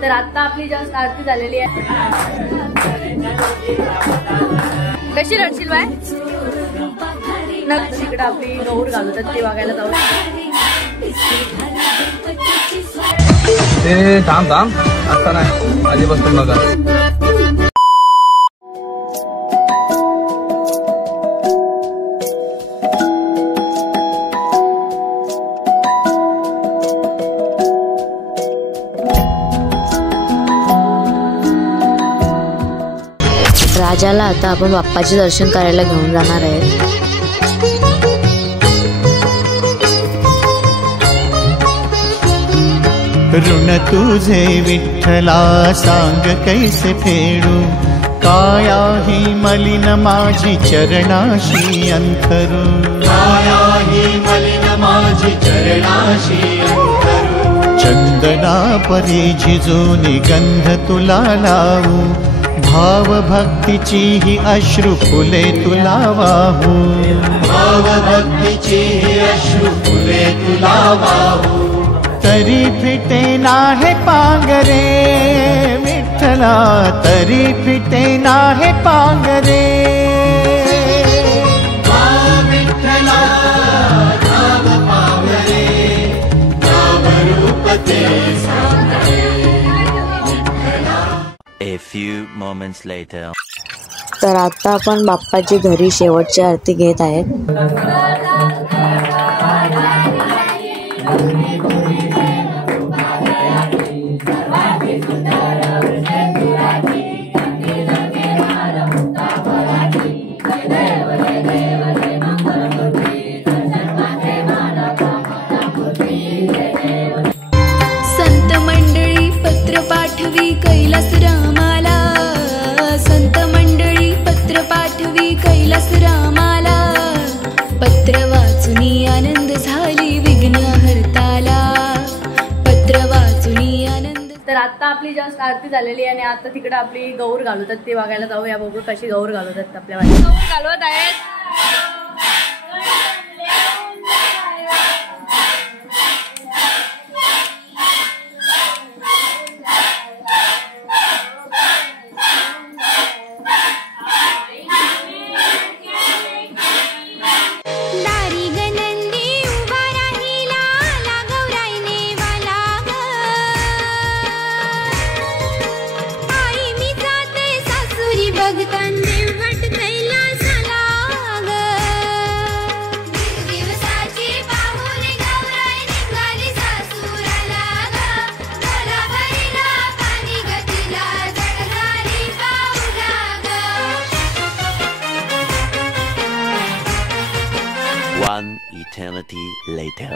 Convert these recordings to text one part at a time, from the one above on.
तर आता आपली जस्ट आरती झालेली आहे. कशी रडशील बाय तिकडे आपली गौर घालतात ते बघायला जाऊ. ते थांब आता नाही आधी बसून बघा. राजाला आता आपण बाप्पाचे दर्शन करायला घेऊन जाणार आहे. ऋण तुझे विठ्ठला सांग कैसे फेडू, काया ही मलिन माझी चरणाशी अंतरू, काया ही मलिन माझी चरणाशी अंतरू. चंदना परी झिजून गंध तुला लावू, भाव भक्तीची ही अश्रु फुले तुला वाहू, भाव भक्तीची ही अश्रु फुले तुला वाहू. तरी फिटे नाहे पांगरे विठ्ठला, तरी फिटे नाहे पांगरे. विठ्ठला नाम पांगरे, नाम रूप ते सांगरे. A few moments later. तर आता आपण बाप्पाची घरी शेवटची आरती घेत आहेत. संत मंडळी पत्र पाठवी कैलास रामाला, संत मंडळी पत्र पाठवी कैलास रामाला. पत्र वाचुनी आनंद झाली विघ्न हरताला, पत्र वाचुनी आनंद. तर आता आपली जस्ट आरती झालेली आहे आणि आता तिकडे आपली गौर घालवतात ते बघायला जाऊया. बघू कशी गौर घालवतात आपल्या गौर घालवत आहेत. One eternity later.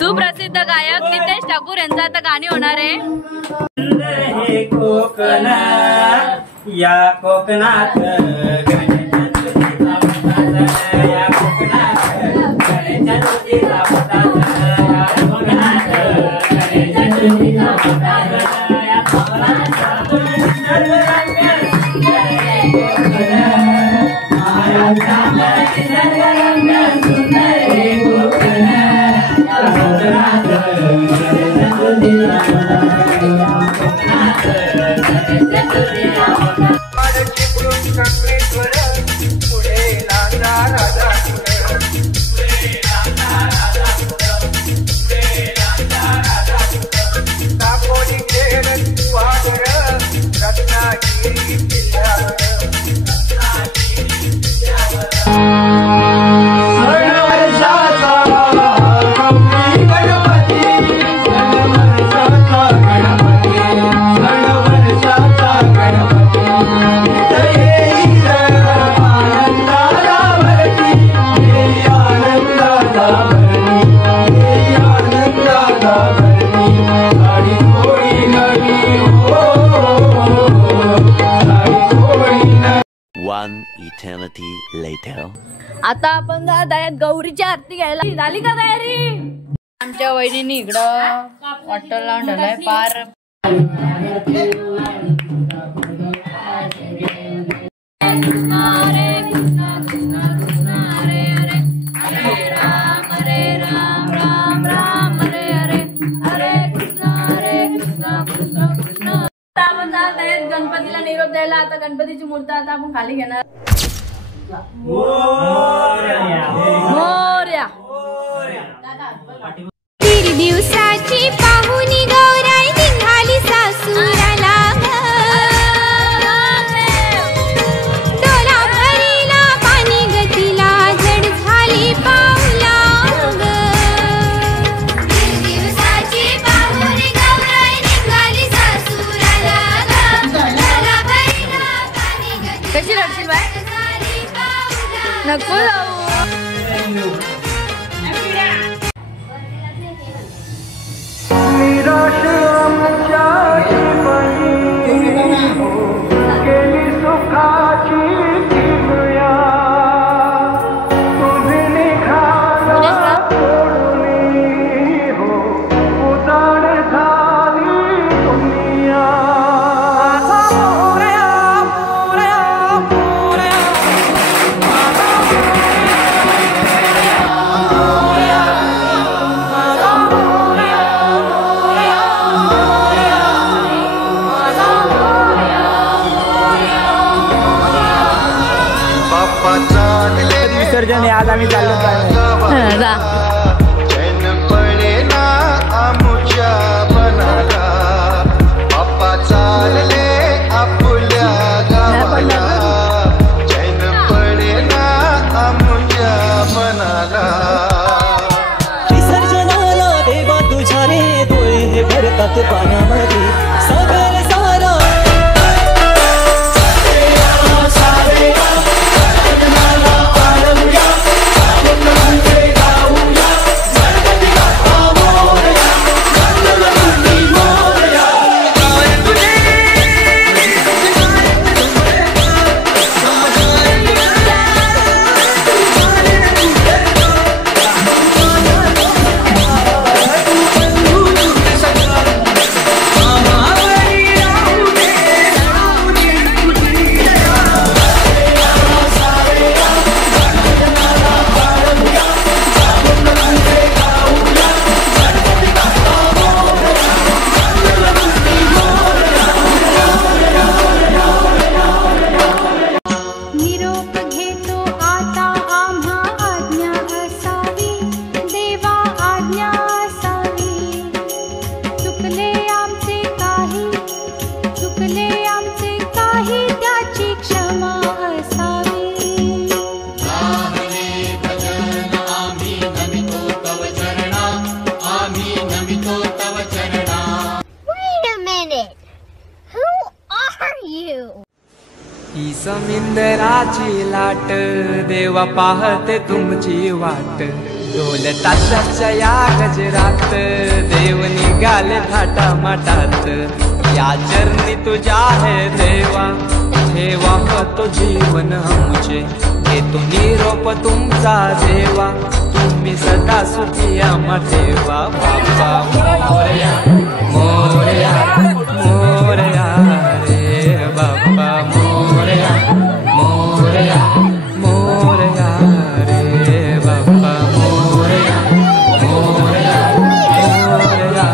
सुप्रसिद्ध गायक नितेश ठाकूर यांचं आता गाणी होणार आहे. कोकण या कोकणात रत्नागिरी जिल्हा eternity later. आता आपण जात आहेत गौरीची आरती घ्यायला. झाली का तयारी? आमच्या वहिनीने इकडं वॉटर लावून ठेवलाय पार. आपण जात आहेत गणपतीला निरोप द्यायला. आता गणपतीची मूर्ती आता आपण खाली घेणार. मोरया दीड दिवसाची पाहुणी गौराई निघाली सासूराला. डोला भरीला पाणी गतीला जड झाली पाऊला. दीड दिवसाची पाहुणी गौराई निघाली सासूराला. डोला भरीला पाणी गतीला कशी रडशील बाय? नको जाऊ. विसर्जन आज आम्ही चाललो विसर्जनाला देवा तुझ्या रे डोळे भरतात पाण्यामध्ये. सगळे सारा ही समिंदराची लाट देवा पाहते तुमची वाट. ढोल ताशाच्या या गजरात देव निघाले थाटा माटात. या चरणी तुझ्या है देवा ठेवा तो जीवन आमचे. घेतो निरोप तुमचा देवा तुम्ही सदा सुखी आम्हा ठेवा. बाबा मोरया मोरया मोरया रे बाबा मोरया मोरया मोरया रे बाबा मोरया मोरया मोरया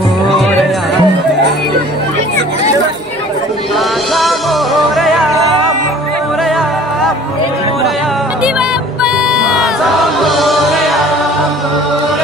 मोरया माझा मोरया मोरया मोरया माझा मोरया मोरया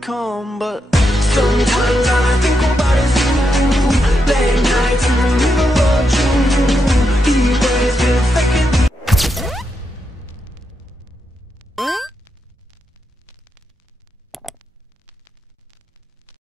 come, but